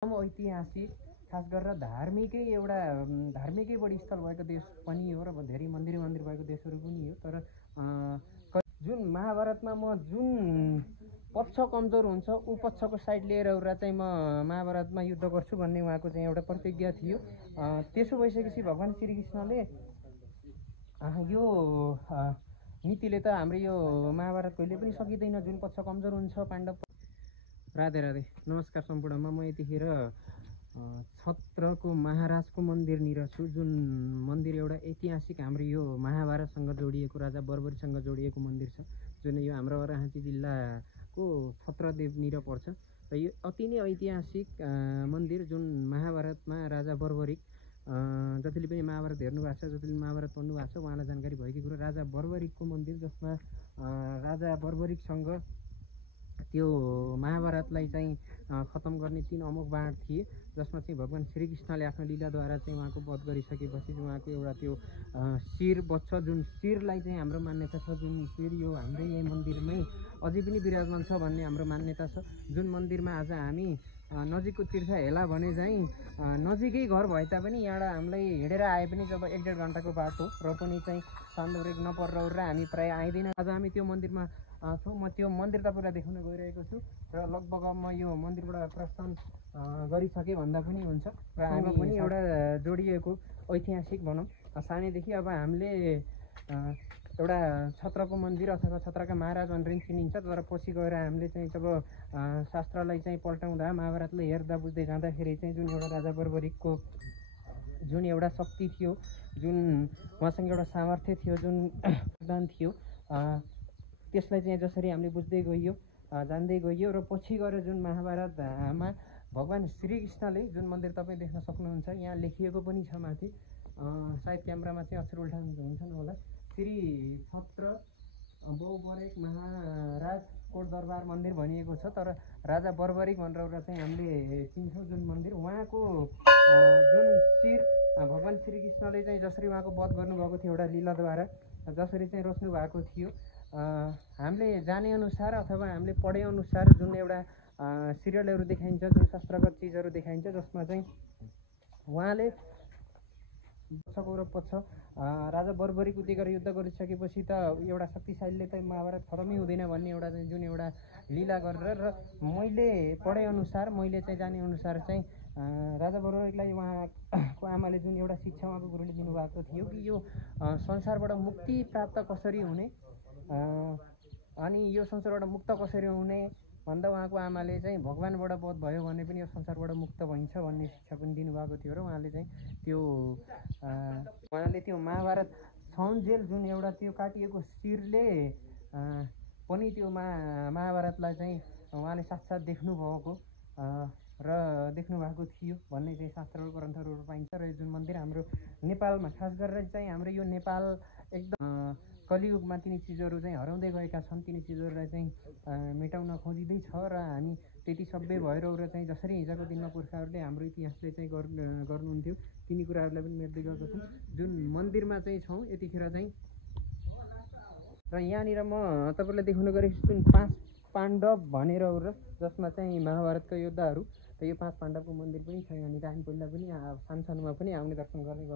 ऐतिहासिक खास गरेर धार्मिकै बढी स्थल भएको देश पनि हो र धेरै मन्दिर भएको देशहरू पनि हो। तर जुन महाभारतमा म जुन पक्ष कमजोर हुन्छ ऊ पक्षको साइड लिएर चाहिँ म महाभारतमा युद्ध गर्छु भन्ने उहाँको चाहिँ एउटा प्रतिज्ञा थियो। त्यसो भइसकेपछि भगवान् श्रीकृष्णले यो नीतिले त हाम्रो यो महाभारत कहिले पनि सकिँदैन, जुन पक्ष कमजोर हुन्छ पाण्डव। राधे राधे, नमस्कार सम्पूर्णमा। म यतिखेर छत्रको महाराजको मन्दिरनिर छु, जुन मन्दिर एउटा ऐतिहासिक हाम्रो यो महाभारतसँग जोडिएको, राजा बर्बरीसँग जोडिएको मन्दिर छ, जुन यो हाम्रो राँची जिल्लाको छत्रदेवनिर पर्छ। र यो अति नै ऐतिहासिक मन्दिर, जुन महाभारतमा राजा बर्बरिक, जतिले पनि महाभारत हेर्नु भएको छ, जतिले महाभारत पढ्नु भएको छ उहाँलाई जानकारी भएकै कुरो, राजा बर्बरिकको मन्दिर, जसमा राजा बर्बरिकसँग त्यो महाभारतलाई चाहिँ खतम गर्ने 3 अमोघ बाण थिए, जसमा चाहिँ भगवान् श्रीकृष्णले आफ्नो लीलाद्वारा चाहिँ उहाँको वध गरिसकेपछि उहाँको एउटा त्यो शिर बच्छ, जुन शिरलाई चाहिँ हाम्रो मान्यता छ, जुन शिर यो हाम्रै यही मन्दिरमै अझै पनि विराजमान छ भन्ने हाम्रो मान्यता छ। जुन मन्दिरमा आज हामी नजिकको तीर्थ हेला भने चाहिँ नजिकै घर भए तापनि यहाँबाट हामीलाई हिँडेर आए पनि जब 1-1.5 घन्टाको बाटो र पनि चाहिँ सानो ब्रेक नपरेर हामी प्रायः आइँदैन। आज हामी त्यो मन्दिरमा छौँ। म त्यो मन्दिर तपाईँलाई देखाउन गइरहेको छु र लगभग म यो मन्दिरबाट प्रस्थान गरिसकेँ भन्दा पनि हुन्छ र हामी पनि एउटा जोडिएको ऐतिहासिक भनौँ। सानैदेखि अब हामीले एउटा छत्रको मन्दिर अथवा छत्रका महाराज भनेर चिनिन्छ, तर पछि गएर हामीले चाहिँ जब शास्त्रलाई चाहिँ पल्टाउँदा, महाभारतलाई हेर्दा बुझ्दै जाँदाखेरि चाहिँ जुन एउटा राजा बर्बरिकको जुन एउटा शक्ति थियो, जुन उहाँसँग एउटा सामर्थ्य थियो, जुन योगदान थियो, त्यसलाई चाहिँ जसरी हामीले बुझ्दै गइयो, जान्दै गइयो र पछि गएर जुन महाभारतमा भगवान् श्रीकृष्णले जुन मन्दिर तपाईँ देख्न सक्नुहुन्छ, यहाँ लेखिएको पनि छ माथि, सायद क्यामेरामा चाहिँ अक्षर उल्टा हुन्छन् होला, श्री छत्र बहुवरेक महाराज कोट दरबार मन्दिर भनिएको छ। तर राजा बर्बरिक भनेर चाहिँ हामीले चिन्छौँ जुन मन्दिर, उहाँको जुन शिर भगवान् श्रीकृष्णले चाहिँ जसरी उहाँको वध गर्नुभएको थियो एउटा लीलाद्वारा, जसरी चाहिँ रोज्नु भएको थियो, हामीले जानेअनुसार अथवा हामीले पढेअनुसार जुन एउटा सिरियलहरू देखाइन्छ, जुन शास्त्रगत चिजहरू देखाइन्छ, जसमा चाहिँ उहाँले पक्षको र पक्ष राजा बर्बरिक उति गरेर युद्ध गरिसकेपछि त एउटा शक्तिशालीले त महाभारत खतमै हुँदैन भन्ने एउटा चाहिँ जुन एउटा लीला गरेर, र मैले पढेअनुसार, मैले चाहिँ जानेअनुसार चाहिँ राजा बर्बरिकलाई उहाँको आमाले जुन एउटा शिक्षा उहाँको गुरुले दिनुभएको थियो कि यो संसारबाट मुक्ति प्राप्त कसरी हुने, अनि यो संसारबाट मुक्त कसरी हुने भन्दा उहाँको आमाले चाहिँ भगवान्बाट बोध भयो भने पनि यो संसारबाट मुक्त भइन्छ भन्ने शिक्षा पनि दिनुभएको थियो। र उहाँले त्यो महाभारत छन्जेल जुन एउटा त्यो काटिएको शिरले पनि त्यो महाभारतलाई चाहिँ उहाँले साक्षात् देख्नुभएको र देख्नुभएको थियो भन्ने चाहिँ शास्त्रहरू ग्रन्थहरू पाइन्छ। र जुन मन्दिर हाम्रो नेपालमा, खास गरेर चाहिँ हाम्रो यो नेपाल एकदम कलियुगमा तिनी चिजहरू चाहिँ हराउँदै गएका छन्, तिनी चिजहरूलाई चाहिँ मेटाउन खोजिँदैछ र हामी त्यति सभ्य भएर चाहिँ जसरी हिजोको दिनमा पुर्खाहरूले हाम्रो इतिहासले चाहिँ गर्नुहुन्थ्यो तिनी कुराहरूलाई पनि मेट्दै गएको छौँ। जुन मन्दिरमा चाहिँ छौँ यतिखेर चाहिँ, र यहाँनिर म तपाईँलाई देखाउन गएको छु जुन 5 पाण्डव भनेर, जसमा चाहिँ महाभारतका योद्धाहरू, र यो 5 पाण्डवको मन्दिर पनि छ यहाँनिर। हामी पहिला पनि सानोमा पनि आउने दर्शन गर्ने